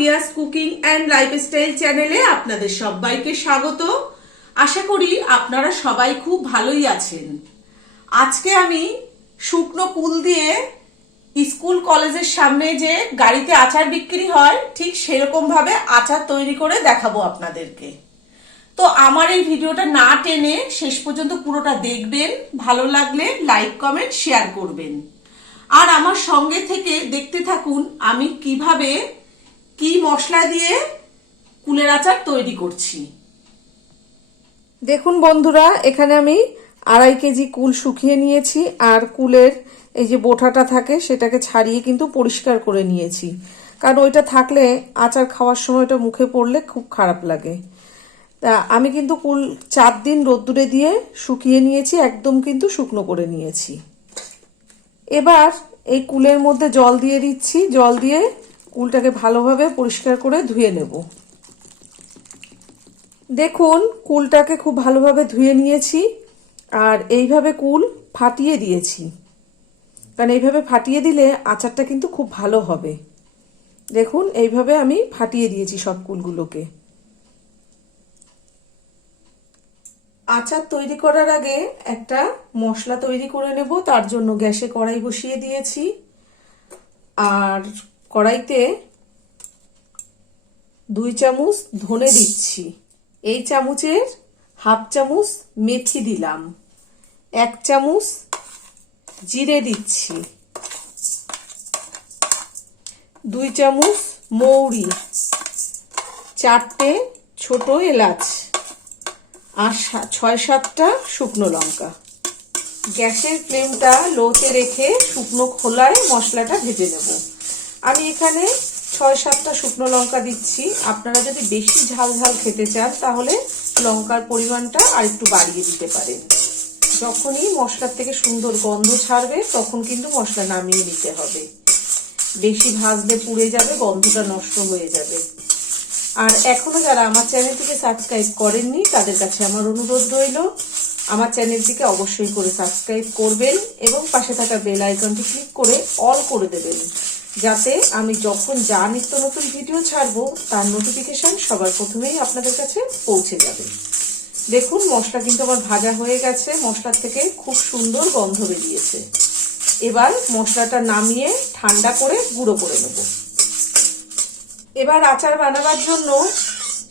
Papiya's cooking and lifestyle চ্যানেলে আপনাদের সবাইকে স্বাগত। আশা করি আপনারা সবাই খুব ভালোই আছেন। আজকে আমি শুকনো কুল দিয়ে স্কুল কলেজের সামনে যে গাড়িতে আচার বিক্রি হয়, ঠিক সেরকম ভাবে আচার তৈরি করে দেখাবো আপনাদেরকে। তো আমার এই ভিডিওটা না টেনে শেষ পর্যন্ত পুরোটা দেখবেন, ভালো লাগলে লাইক, কমেন্ট শেয়ার করবেন। আর আমার সঙ্গে থেকে দেখতে থাকুন আমি কীভাবে কি মশলা দিয়ে কুলের আচার তৈরি করছি? দেখুন বন্ধুরা, এখানে আমি আড়াই কেজি কুল শুকিয়ে নিয়েছি, আর কুলের এই যে বোঠাটা থাকে সেটাকে ছাড়িয়ে কিন্তু পরিষ্কার করে নিয়েছি। কারণ ওইটা থাকলে আচার খাওয়ার সময় ওটা মুখে পড়লে খুব খারাপ লাগে। তা আমি কিন্তু কুল চার দিন রোদ্দুরে দিয়ে শুকিয়ে নিয়েছি, একদম কিন্তু শুকনো করে নিয়েছি। এবার এই কুলের মধ্যে জল দিয়ে দিচ্ছি। জল দিয়ে কুলটাকে ভালোভাবে পরিষ্কার করে ধুয়ে নেব। দেখুন, কুলটাকে খুব ভালোভাবে ধুয়ে নিয়েছি আর এইভাবে কুল ফাটিয়ে দিয়েছি। কারণ এইভাবে ফাটিয়ে দিলে আচারটা কিন্তু খুব ভালো হবে। দেখুন, এইভাবে আমি ফাটিয়ে দিয়েছি সব কুলগুলোকে। আচার তৈরি করার আগে একটা মশলা তৈরি করে নেব, তার জন্য গ্যাসে কড়াই বসিয়ে দিয়েছি। আর কড়াইতে দুই চামচ ধনে দিচ্ছি। এই চামচের হাফ চামচ মেথি দিলাম। এক চামচ জিরে দিচ্ছি। দুই চামচ মৌরি। চারটে ছোট এলাচ আর ছয় সাতটা শুকনো লঙ্কা। গ্যাসের ফ্লেমটা লোতে রেখে শুকনো খোলায় মশলাটা ভেজে নেব। আমি এখানে ছয় সাতটা শুকনো লঙ্কা দিচ্ছি। আপনারা যদি বেশি ঝাল ঝাল খেতে চান, তাহলে লঙ্কার পরিমাণটা আর একটু বাড়িয়ে দিতে পারেন। যখনই মশলার থেকে সুন্দর গন্ধ ছাড়বে, তখন কিন্তু মশলা নামিয়ে নিতে হবে। বেশি ভাজলে পুড়ে যাবে, গন্ধটা নষ্ট হয়ে যাবে। আর এখনও যারা আমার চ্যানেলটিকে সাবস্ক্রাইব করেননি, তাদের কাছে আমার অনুরোধ রইল, আমার চ্যানেলটিকে অবশ্যই করে সাবস্ক্রাইব করবেন এবং পাশে থাকা বেল আইকনটি ক্লিক করে অল করে দেবেন। যাতে আমি যখন যা নিত্য নতুন ভিডিও ছাড়বো, তার নোটিফিকেশন সবার প্রথমেই আপনাদের কাছে পৌঁছে যাবে। দেখুন, মশলা কিন্তু আমার ভাজা হয়ে গেছে, মশলার থেকে খুব সুন্দর গন্ধ বেরিয়েছে। এবার মশলাটা নামিয়ে ঠান্ডা করে গুঁড়ো করে নেব। এবার আচার বানাবার জন্য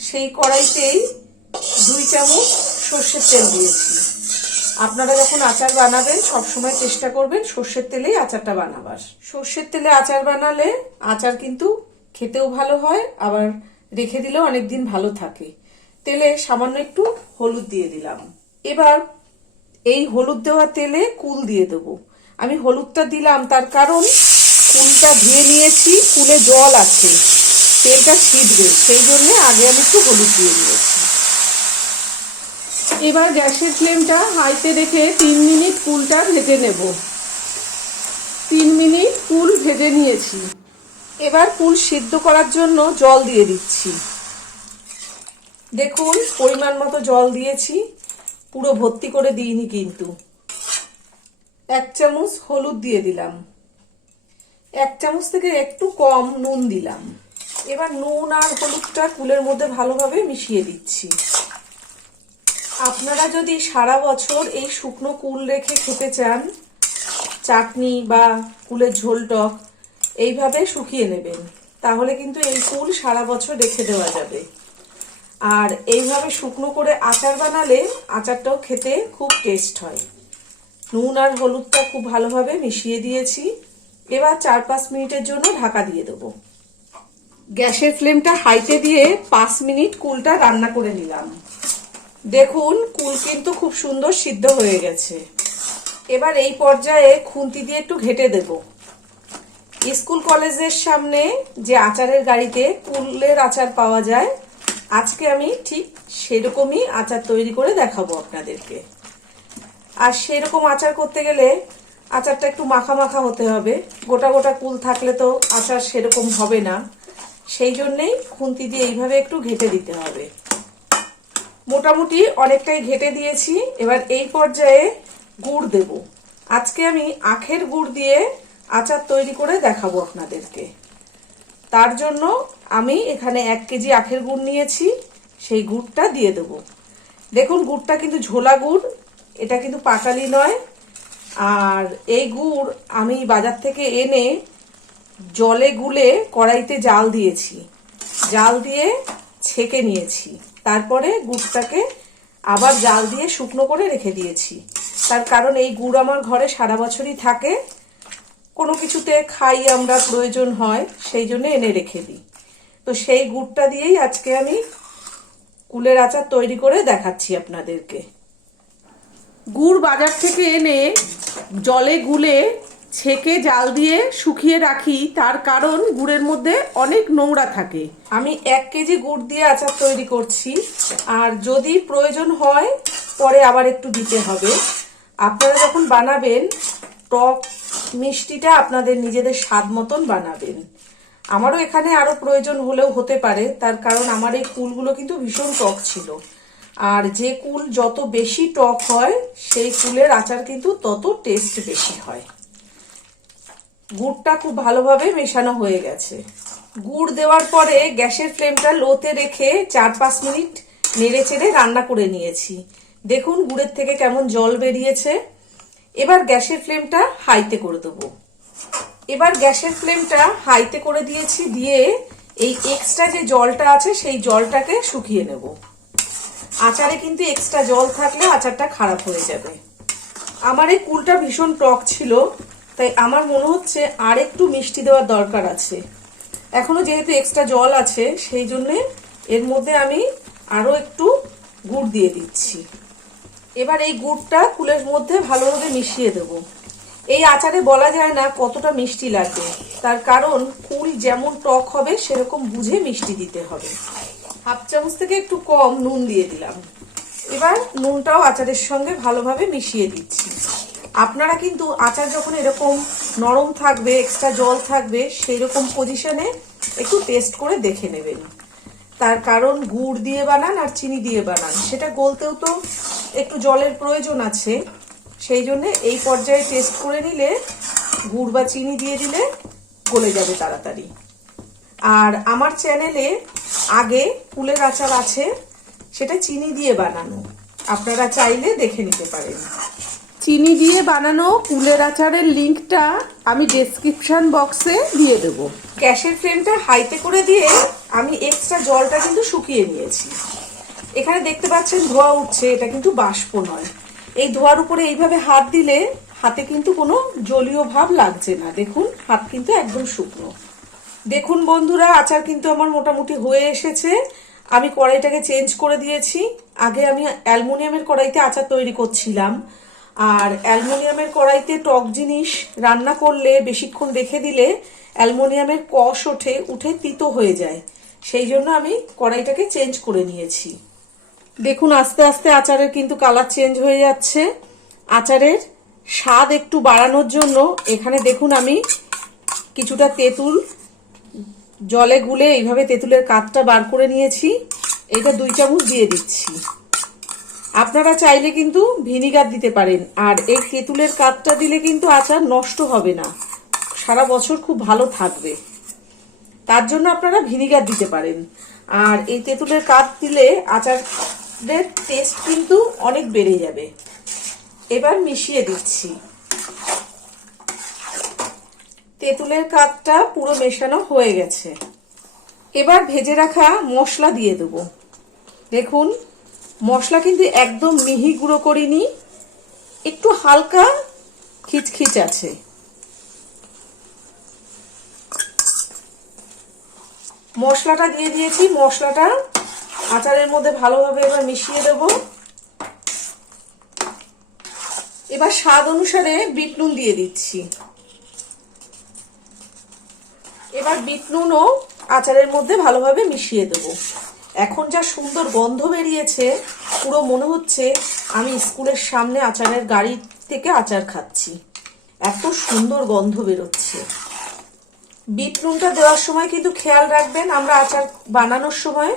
সেই কড়াইতেই দুই চামচ সর্ষের তেল দিয়েছি। আপনারা যখন আচার বানাবেন, সবসময় চেষ্টা করবেন সর্ষের তেলেই আচারটা বানাবার। সর্ষের তেলে আচার বানালে আচার কিন্তু খেতেও ভালো হয়, আবার রেখে দিলেও অনেকদিন ভালো থাকে। তেলে সামান্য একটু হলুদ দিয়ে দিলাম। এবার এই হলুদ দেওয়া তেলে কুল দিয়ে দেবো। আমি হলুদটা দিলাম, তার কারণ কুলটা ধুয়ে নিয়েছি, কুলে জল আছে, তেলটা ছিটবে, সেই জন্য আগে আমি একটু হলুদ দিয়ে দিয়েছি এবার গ্যাসের ফ্লেমটা হাইতে রেখে তিন মিনিট কুলটা ভেজে নেব। তিন মিনিট কুল ভেজে নিয়েছি। এবার কুল সিদ্ধ করার জন্য জল দিয়ে দিচ্ছি। দেখুন, পরিমাণ মতো জল দিয়েছি। পুরো ভর্তি করে দিইনি কিন্তু। এক চামচ হলুদ দিয়ে দিলাম। এক চামচ থেকে একটু কম নুন দিলাম। এবার নুন আর হলুদটা কুলের মধ্যে ভালোভাবে মিশিয়ে দিচ্ছি। আপনারা যদি সারা বছর এই শুকনো কুল রেখে খেতে চান, চাটনি বা কুলের ঝোল টক, এইভাবে শুকিয়ে নেবেন। তাহলে কিন্তু এই কুল সারা বছর রেখে দেওয়া যাবে। আর এইভাবে শুকনো করে আচার বানালে আচারটাও খেতে খুব টেস্ট হয়। নুন আর হলুদটা খুব ভালোভাবে মিশিয়ে দিয়েছি। এবার চার পাঁচ মিনিটের জন্য ঢাকা দিয়ে দেবো। গ্যাসের ফ্লেমটা হাইতে দিয়ে পাঁচ মিনিট কুলটা রান্না করে নিলাম। দেখুন, কুল কিন্তু খুব সুন্দর সিদ্ধ হয়ে গেছে। এবার এই পর্যায়ে খুন্তি দিয়ে একটু ঘেটে দেব। স্কুল কলেজের সামনে যে আচারের গাড়িতে কুলের আচার পাওয়া যায়, আজকে আমি ঠিক সেরকমই আচার তৈরি করে দেখাবো আপনাদেরকে। আর সেরকম আচার করতে গেলে আচারটা একটু মাখা মাখা হতে হবে। গোটা গোটা কুল থাকলে তো আচার সেরকম হবে না। সেই জন্যেই খুন্তি দিয়ে এইভাবে একটু ঘেটে দিতে হবে। মোটামুটি অনেকটাই ঘেটে দিয়েছি। এবার এই পর্যায়ে গুড় দেব। আজকে আমি আখের গুড় দিয়ে আচার তৈরি করে দেখাবো আপনাদেরকে। তার জন্য আমি এখানে এক কেজি আখের গুড় নিয়েছি, সেই গুড়টা দিয়ে দেবো। দেখুন, গুড়টা কিন্তু ঝোলা গুড়, এটা কিন্তু পাটালি নয়। আর এই গুড় আমি বাজার থেকে এনে জলে গুলে কড়াইতে জাল দিয়েছি। জাল দিয়ে ছেঁকে নিয়েছি। তারপরে গুড়টাকে আবার জাল দিয়ে শুকনো করে রেখে দিয়েছি। তার কারণ এই গুড় আমার ঘরে সারা বছরই থাকে। কোনো কিছুতে খাই আমরা প্রয়োজন হয়, সেই জন্য এনে রেখে দিই। তো সেই গুড়টা দিয়েই আজকে আমি কুলের আচার তৈরি করে দেখাচ্ছি আপনাদেরকে। গুড় বাজার থেকে এনে জলে গুলে ছেঁকে জাল দিয়ে শুকিয়ে রাখি, তার কারণ গুড়ের মধ্যে অনেক নোংরা থাকে। আমি এক কেজি গুড় দিয়ে আচার তৈরি করছি, আর যদি প্রয়োজন হয়, পরে আবার একটু দিতে হবে। আপনারা যখন বানাবেন, টক মিষ্টিটা আপনাদের নিজেদের স্বাদ মতন বানাবেন। আমারও এখানে আরও প্রয়োজন হলেও হতে পারে, তার কারণ আমার এই কুলগুলো কিন্তু ভীষণ টক ছিল। আর যে কুল যত বেশি টক হয়, সেই কুলের আচার কিন্তু তত টেস্ট বেশি হয়। গুড়টা খুব ভালোভাবে মেশানো হয়ে গেছে। গুড় দেওয়ার পরে গ্যাসের ফ্লেমটা লোতে রেখে চার পাঁচ মিনিট নেড়ে চেড়ে রান্না করে নিয়েছি। দেখুন গুড়ের থেকে কেমন জল বেরিয়েছে। এবার গ্যাসের ফ্লেমটা হাইতে করে দেবো। এবার গ্যাসের ফ্লেমটা হাইতে করে দিয়েছি দিয়ে এই এক্সট্রা যে জলটা আছে সেই জলটাকে শুকিয়ে নেব। আচারে কিন্তু এক্সট্রা জল থাকলে আচারটা খারাপ হয়ে যাবে। আমার এই কুলটা ভীষণ টক ছিল। তাই আমার মনে হচ্ছে আর একটু মিষ্টি দেওয়ার দরকার আছে। এখনও যেহেতু এক্সট্রা জল আছে, সেই জন্যে এর মধ্যে আমি আরও একটু গুড় দিয়ে দিচ্ছি। এবার এই গুড়টা কুলের মধ্যে ভালোভাবে মিশিয়ে দেবো। এই আচারে বলা যায় না কতটা মিষ্টি লাগবে তার কারণ কুল যেমন টক হবে, সেরকম বুঝে মিষ্টি দিতে হবে। হাফ চামচ থেকে একটু কম নুন দিয়ে দিলাম। এবার নুনটাও আচারের সঙ্গে ভালোভাবে মিশিয়ে দিচ্ছি। আপনারা কিন্তু আচার যখন এরকম নরম থাকবে এক্সট্রা জল থাকবে সেই রকম পজিশনে একটু টেস্ট করে দেখে নেবেন। তার কারণ গুড় দিয়ে বানান আর চিনি দিয়ে বানান। সেটা গলতেও তো একটু জলের প্রয়োজন আছে। সেই জন্য এই পর্যায়ে টেস্ট করে নিলে গুড় বা চিনি দিয়ে দিলে গলে যাবে তাড়াতাড়ি। আর আমার চ্যানেলে আগে ফুলের আচার আছে, সেটা চিনি দিয়ে বানানো। আপনারা চাইলে দেখে নিতে পারেন। চিনি দিয়ে বানানো কুলের আচারের লিঙ্কটা আমি ডেসক্রিপশন বক্সে দিয়ে দেবো। গ্যাসের ফ্লেমটা হাইতে করে দিয়ে আমি এক্সট্রা জলটা কিন্তু শুকিয়ে নিয়েছি। এখানে দেখতে পাচ্ছেন ধোয়া উঠছে, এটা কিন্তু বাষ্প নয়। এই ধোয়ার উপরে এইভাবে হাত দিলে হাতে কিন্তু কোনো জলীয় ভাব লাগছে না। দেখুন, হাত কিন্তু একদম শুকনো। দেখুন বন্ধুরা, আচার কিন্তু আমার মোটামুটি হয়ে এসেছে। আমি কড়াইটাকে চেঞ্জ করে দিয়েছি। আগে আমি অ্যালুমিনিয়ামের কড়াইতে আচার তৈরি করছিলাম। আর অ্যালুমিনিয়ামের কড়াইতে টক জিনিস রান্না করলে বেশিক্ষণ রেখে দিলে অ্যালুমিনিয়ামের কষ ওঠে, উঠে তিতো হয়ে যায়। সেই জন্য আমি কড়াইটাকে চেঞ্জ করে নিয়েছি। দেখুন, আস্তে আস্তে আচারের কিন্তু কালার চেঞ্জ হয়ে যাচ্ছে। আচারের স্বাদ একটু বাড়ানোর জন্য এখানে দেখুন আমি কিছুটা তেঁতুল, জলে গুলে এইভাবে তেঁতুলের কাঠটা বার করে নিয়েছি। এটা দুই চামচ দিয়ে দিচ্ছি। আপনারা চাইলে কিন্তু ভিনিগার দিতে পারেন, আর এই তেঁতুলের কাঠটা দিলে কিন্তু আচার নষ্ট হবে না। সারা বছর খুব ভালো থাকবে। তার জন্য আপনারা ভিনিগার দিতে পারেন। আর এই তেঁতুলের কাঠ দিলে আচারের টেস্ট কিন্তু অনেক বেড়ে যাবে। এবার মিশিয়ে দিচ্ছি। তেঁতুলের কাঠটা পুরো মেশানো হয়ে গেছে। এবার ভেজে রাখা মশলা দিয়ে দেবো। দেখুন মশলা কিন্তু একদম মিহি গুঁড়ো করিনি, একটু হালকা খিচখিচ আছে। মশলাটা দিয়ে দিয়েছি, মশলাটা আচারের মধ্যে ভালোভাবে এবার মিশিয়ে দেব। এবার স্বাদ অনুসারে বিট নুন দিয়ে দিচ্ছি। এবার বিট নুনও আচারের মধ্যে ভালোভাবে মিশিয়ে দেব। এখন যা সুন্দর গন্ধ বেরিয়েছে, পুরো মনে হচ্ছে আমি স্কুলের সামনে আচারের গাড়ি থেকে আচার খাচ্ছি। এত সুন্দর গন্ধ বেরোচ্ছে। বিট নুনটা দেওয়ার সময় কিন্তু খেয়াল রাখবেন, আমরা আচার বানানোর সময়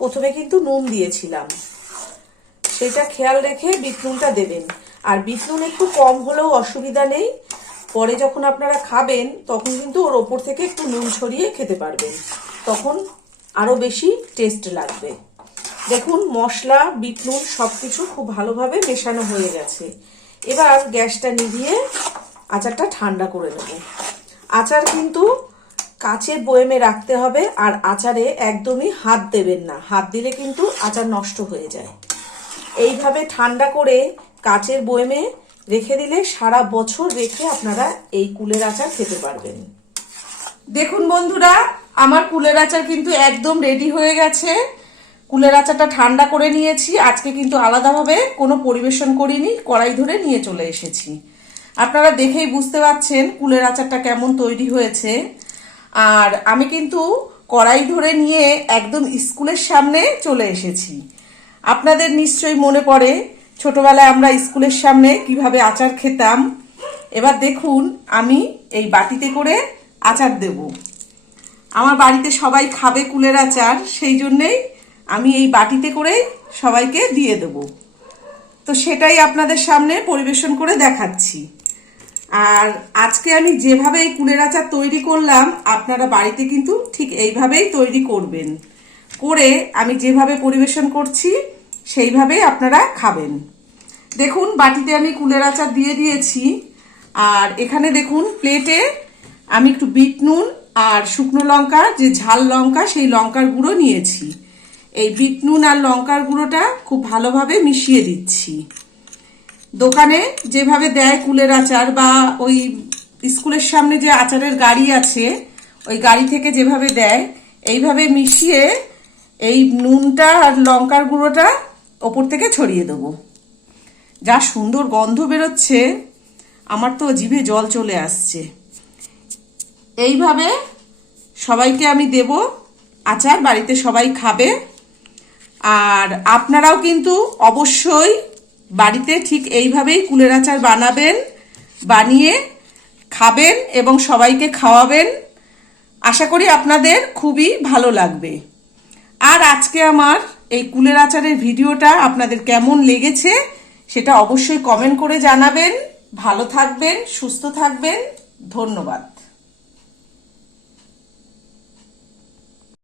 প্রথমে কিন্তু নুন দিয়েছিলাম। সেটা খেয়াল রেখে বিট নুনটা দেবেন। আর বিট নুন একটু কম হলেও অসুবিধা নেই। পরে যখন আপনারা খাবেন, তখন কিন্তু ওর ওপর থেকে একটু নুন ছড়িয়ে খেতে পারবেন। তখন আরও বেশি টেস্ট লাগবে। দেখুন, মশলা বিট নুন সব কিছু খুব ভালোভাবে মেশানো হয়ে গেছে। এবার গ্যাসটা নিভিয়ে আচারটা ঠান্ডা করে নেব। আচার কিন্তু কাচের বয়েমে রাখতে হবে আর আচারে একদমই হাত দেবেন না। হাত দিলে কিন্তু আচার নষ্ট হয়ে যায়। এইভাবে ঠান্ডা করে কাচের বয়েমে রেখে দিলে সারা বছর রেখে আপনারা এই কুলের আচার খেতে পারবেন। দেখুন বন্ধুরা আমার কুলের আচার কিন্তু একদম রেডি হয়ে গেছে। কুলের আচারটা ঠান্ডা করে নিয়েছি। আজকে কিন্তু আলাদাভাবে কোনো পরিবেশন করিনি, কড়াই ধরে নিয়ে চলে এসেছি। আপনারা দেখেই বুঝতে পারছেন কুলের আচারটা কেমন তৈরি হয়েছে। আর আমি কিন্তু কড়াই ধরে নিয়ে একদম স্কুলের সামনে চলে এসেছি। আপনাদের নিশ্চয়ই মনে পড়ে, ছোটবেলায় আমরা স্কুলের সামনে কীভাবে আচার খেতাম। এবার দেখুন, আমি এই বাটিতে করে আচার দেব। আমার বাড়িতে সবাই খাবে কুলের আচার, সেই জন্যেই আমি এই বাটিতে করে সবাইকে দিয়ে দেব। তো সেটাই আপনাদের সামনে পরিবেশন করে দেখাচ্ছি। আর আজকে আমি যেভাবে এই কুলের আচার তৈরি করলাম, আপনারা বাড়িতে কিন্তু ঠিক এইভাবেই তৈরি করবেন। করে আমি যেভাবে পরিবেশন করছি, সেইভাবেই আপনারা খাবেন। দেখুন, বাটিতে আমি কুলের আচার দিয়ে দিয়েছি। আর এখানে দেখুন প্লেটে আমি একটু বিট নুন আর শুকনো লঙ্কা, যে ঝাল লঙ্কা, সেই লঙ্কার গুঁড়ো নিয়েছি। এই বিট নুন আর লঙ্কার গুঁড়োটা খুব ভালোভাবে মিশিয়ে দিচ্ছি। দোকানে যেভাবে দেয় কুলের আচার বা ওই স্কুলের সামনে যে আচারের গাড়ি আছে, ওই গাড়ি থেকে যেভাবে দেয়, এইভাবে মিশিয়ে এই নুনটা আর লঙ্কার গুঁড়োটা ওপর থেকে ছড়িয়ে দেবো। যা সুন্দর গন্ধ বেরোচ্ছে, আমার তো জিভে জল চলে আসছে। এইভাবে সবাইকে আমি দেব আচার, বাড়িতে সবাই খাবে। আর আপনারাও কিন্তু অবশ্যই বাড়িতে ঠিক এইভাবেই কুলের আচার বানাবেন, বানিয়ে খাবেন এবং সবাইকে খাওয়াবেন। আশা করি আপনাদের খুবই ভালো লাগবে। আর আজকে আমার এই কুলের আচারের ভিডিওটা আপনাদের কেমন লেগেছে সেটা অবশ্যই কমেন্ট করে জানাবেন। ভালো থাকবেন, সুস্থ থাকবেন। ধন্যবাদ।